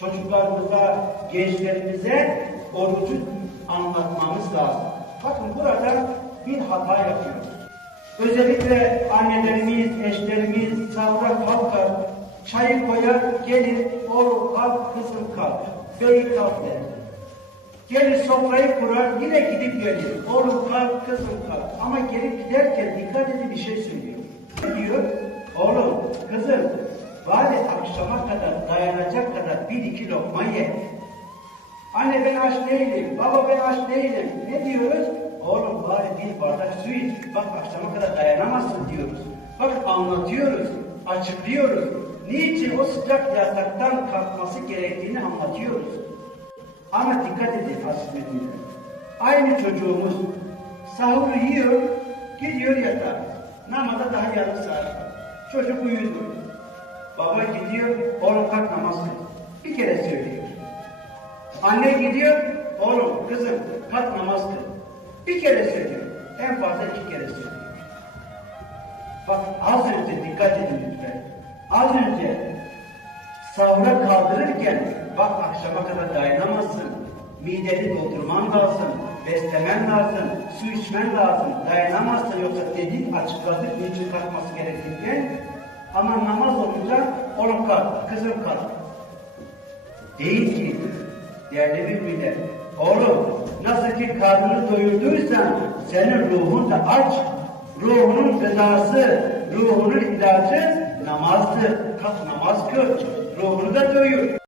çocuklarımıza, gençlerimize orucu anlatmamız lazım. Bakın burada bir hata yapıyoruz. Özellikle annelerimiz, eşlerimiz sahura kalkar, çayı koyar, gelir, oğlum kalk, kızım kalk, bey kalk der. Gelir sofrayı kurar, yine gidip gelir. Oğlum kalk, kızım kalk. Ama gelip giderken dikkat edin bir şey söylüyor. Ne diyor? Oğlum, kızım, bari akşama kadar dayanacak kadar bir iki lokma ye. Anne ben aç değilim, baba ben aç değilim. Ne diyoruz? Oğlum bari bir bardak su iç. Bak akşama kadar dayanamazsın diyoruz. Bak anlatıyoruz, açıklıyoruz. Niçin o sıcak yataktan kalkması gerektiğini anlatıyoruz. Ama dikkat edin hasretine. Aynı çocuğumuz sahuru yiyor, gidiyor yatağa. Namaza daha yarım saat. Çocuk uyudu. Baba gidiyor, oğlum kalk namaz Anne gidiyor, oğlum kızım kalk namaz kıl. Bir kere söylüyor. En fazla iki kere söylüyor. Bak az önce dikkat edin lütfen. Az önce sahura kaldırırken bak akşama kadar dayanamazsın. Mideni doldurman lazım. Beslemen lazım. Su içmen lazım. Dayanamazsın yoksa dedik açıkladık niçin kalkması gerekirken. Ama namaz olunca oğlum kalk, kızım kalk. Değil ki değerli müminler. Oğlum nasıl ki karnını doyurduysan senin ruhun da aç. Ruhunun gıdası, ruhunun ilacı namazdır. Kalk namaz kıl. Ruhunu da doyur.